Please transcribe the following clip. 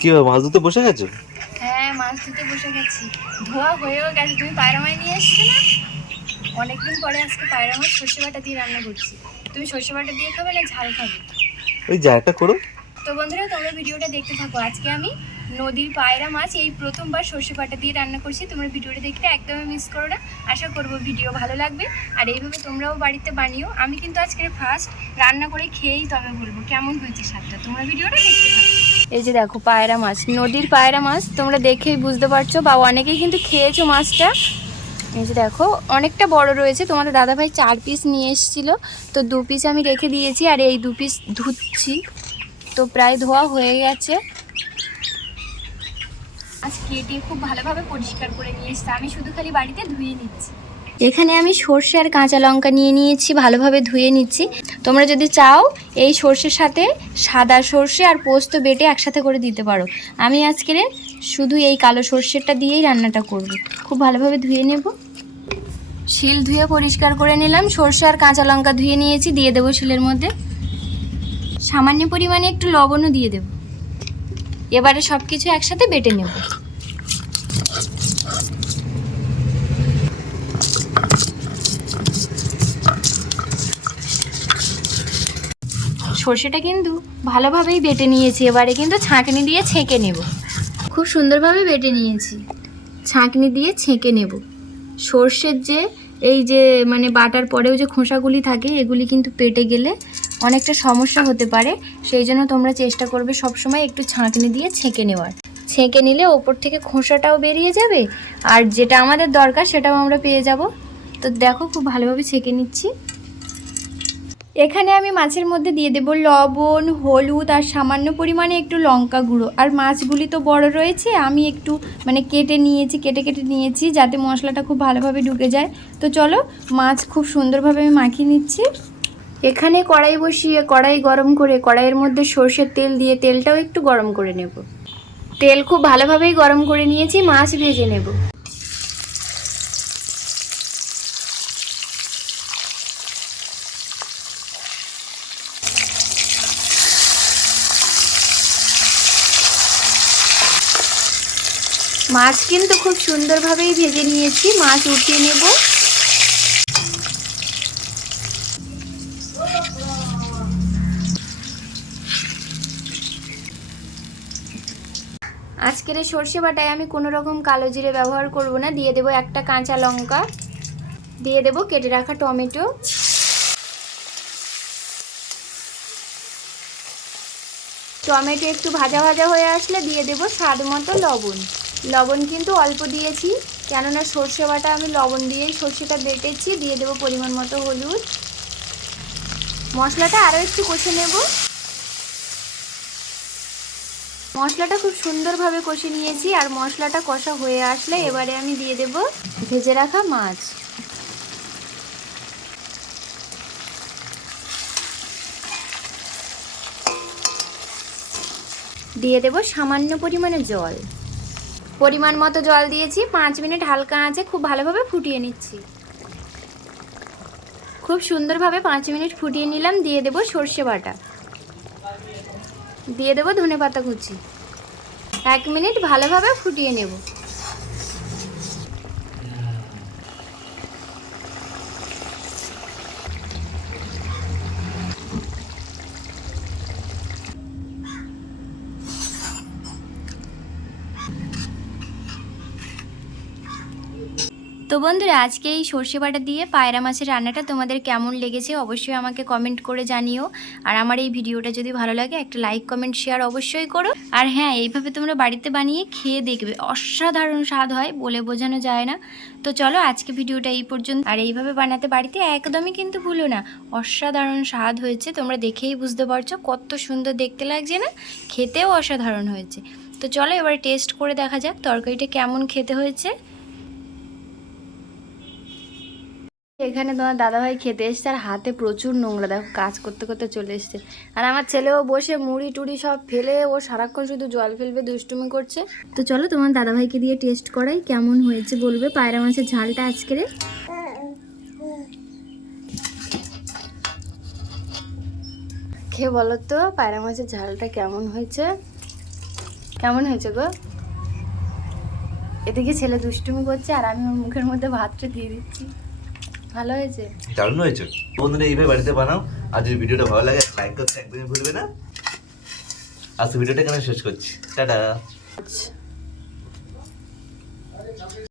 কি মাছ ধরতে বসে গেছো? হ্যাঁ, মাছ ধুতে বসে গেছি। ধোয়া হয়েও গেছে। তুমি পায়রা মাছ নিয়ে এসছো না? অনেকদিন পরে আজকে পায়রা মাছ সর্ষে বাটা দিয়ে রান্না করছি। তুমি সর্ষে বাটা দিয়ে খাবে না ঝাল খাবে? ওই যা একটা করো। তো বন্ধুরা, তোমরা ভিডিওটা দেখতে থাকো। আজকে আমি নদীর পায়রা মাছ এই প্রথমবার সর্ষে বাটা দিয়ে রান্না করছি। তোমরা ভিডিওটা দেখতে একদমই মিস করো না। আশা করবো ভিডিও ভালো লাগবে, আর এইভাবে তোমরাও বাড়িতে বানিও। আমি কিন্তু আজকে ফার্স্ট রান্না করে খেয়েই তবে বলবো কেমন হয়েছে স্বাদটা। তোমরা ভিডিওটা দেখতে থাকো। এই যে দেখো পায়রা মাছ, নদীর পায়রা মাছ, তোমরা দেখেই বুঝতে পারছো, বা অনেকেই কিন্তু খেয়েছো মাছটা। এই যে দেখো অনেকটা বড় রয়েছে। তোমাদের দাদাভাই 4 পিস নিয়ে এসেছিলো, তো 2 পিস আমি রেখে দিয়েছি, আর এই 2 পিস ধুচ্ছি। তো প্রায় ধোয়া হয়ে গেছে। আজ কেটে খুব ভালোভাবে পরিষ্কার করে নিয়ে এসেছি। আমি শুধু খালি বাড়িতে ধুয়ে নিচ্ছি। এখানে আমি সর্ষে আর কাঁচা লঙ্কা নিয়ে নিয়েছি, ভালোভাবে ধুয়ে নিচ্ছি। তোমরা যদি চাও এই সর্ষের সাথে সাদা সর্ষে আর পোস্ত বেটে একসাথে করে দিতে পারো। আমি আজকে শুধু এই কালো সর্ষেটা দিয়েই রান্নাটা করব। খুব ভালোভাবে ধুয়ে নেব। শিল ধুয়ে পরিষ্কার করে নিলাম। সর্ষে আর কাঁচা লঙ্কা ধুয়ে নিয়েছি, দিয়ে দেবো শিলের মধ্যে। সামান্য পরিমাণে একটু লবণও দিয়ে দেব। এবারে সব কিছু একসাথে বেটে নেব। সর্ষেটা কিন্তু ভালোভাবেই বেটে নিয়েছি, এবারে কিন্তু ছাঁকনি দিয়ে ছেঁকে নেব। খুব সুন্দরভাবে বেটে নিয়েছি, ছাঁকনি দিয়ে ছেঁকে নেব। সর্ষের যে এই যে মানে বাটার পরেও যে খোসাগুলি থাকে, এগুলি কিন্তু পেটে গেলে অনেকটা সমস্যা হতে পারে। সেই জন্য তোমরা চেষ্টা করবে সবসময় একটু ছাঁকনি দিয়ে ছেঁকে নেওয়ার। ছেঁকে নিলে ওপর থেকে খোসাটাও বেরিয়ে যাবে, আর যেটা আমাদের দরকার সেটাও আমরা পেয়ে যাব। তো দেখো খুব ভালোভাবে ছেঁকে নিচ্ছি। এখানে আমি মাছের মধ্যে দিয়ে দেব লবণ, হলুদ আর সামান্য পরিমাণে একটু লঙ্কা গুঁড়ো। আর মাছগুলি তো বড় রয়েছে, আমি একটু মানে কেটে নিয়েছি যাতে মশলাটা খুব ভালোভাবে ঢুকে যায়। তো চলো মাছ খুব সুন্দরভাবে আমি মাখিয়ে নিচ্ছি। এখানে কড়াই বসিয়ে কড়াই গরম করে কড়াইয়ের মধ্যে সর্ষের তেল দিয়ে তেলটাও একটু গরম করে নেব। তেল খুব ভালোভাবেই গরম করে নিয়েছি, মাছ ভেজে নেব। মাছ কিন্তু খুব সুন্দরভাবেই ভেজে নিয়েছি, মাছ উঠিয়ে নেব। আজকের এই সর্ষে বাটায় আমি কোনো রকম কালো জিরে ব্যবহার করব না। দিয়ে দেব একটা কাঁচা লঙ্কা, দিয়ে দেব কেটে রাখা টমেটো, টমেটো একটু ভাজা ভাজা হয়ে আসলে দিয়ে দেব স্বাদ মতো লবণ। লবণ কিন্তু অল্প দিয়েছি, কেননা সর্ষে বাটা আমি লবণ দিয়েই সর্ষেটা বেটেছি। দিয়ে দেব পরিমাণ মতো হলুদ। মশলাটা আরও একটু কষে নেব। মশলাটা খুব সুন্দরভাবে কষে নিয়েছি, আর মশলাটা কষা হয়ে আসলে এবারে আমি দিয়ে দেব ভেজে রাখা মাছ। দিয়ে দেব সামান্য পরিমাণে জল। পরিমাণ মতো জল দিয়েছি। 5 মিনিট হালকা আঁচে খুব ভালোভাবে ফুটিয়ে নিচ্ছি। খুব সুন্দরভাবে 5 মিনিট ফুটিয়ে নিলাম। দিয়ে দেব সর্ষে বাটা, দিয়ে দেব ধনেপাতা কুচি। 1 মিনিট ভালোভাবে ফুটিয়ে নেব। তো বন্ধুরা, আজকে এই সর্ষে বাটা দিয়ে পায়রা মাছের রান্নাটা তোমাদের কেমন লেগেছে অবশ্যই আমাকে কমেন্ট করে জানিও। আর আমার এই ভিডিওটা যদি ভালো লাগে একটা লাইক কমেন্ট শেয়ার অবশ্যই করো। আর হ্যাঁ, এইভাবে তোমরা বাড়িতে বানিয়ে খেয়ে দেখবে, অসাধারণ স্বাদ হয়, বলে বোঝানো যায় না। তো চলো আজকে ভিডিওটা এই পর্যন্ত। আর এইভাবে বানাতে বাড়িতে একদমই কিন্তু ভুলো না, অসাধারণ স্বাদ হয়েছে। তোমরা দেখেই বুঝতে পারছো কত সুন্দর দেখতে লাগছে না, খেতেও অসাধারণ হয়েছে। তো চলো এবারে টেস্ট করে দেখা যাক তরকারিটা কেমন খেতে হয়েছে। এখানে তোমার দাদাভাই খেতে এসছে, আর হাতে প্রচুর নোংরা, দেখো কাজ করতে করতে চলে এসছে। আর আমার ছেলেও বসে মুড়ি টুড়ি সব ফেলে ও সারাক্ষণ শুধু জল ফেলবে, দুষ্টুমি করছে। তো চলো তোমার দাদাভাইকে দিয়ে টেস্ট করাই কেমন হয়েছে বলবে পায়রা মাছের ঝালটা আজকের। খেয়ে বলো তো পায়রা মাছের ঝালটা কেমন হয়েছে। কেমন হয়েছে গো? এদিকে ছেলে দুষ্টুমি করছে আর আমি ওর মুখের মধ্যে ভাতটা দিয়ে দিচ্ছি। ভালো হয়েছে? দারুণ হয়েছে। বন্ধুরা এইভাবে বাড়িতে বানাও। আর যদি ভিডিওটা ভালো লাগে লাইক করতে একদমই ভুলবে না। আজকে ভিডিওটা এখানে শেষ করছি। টাটা।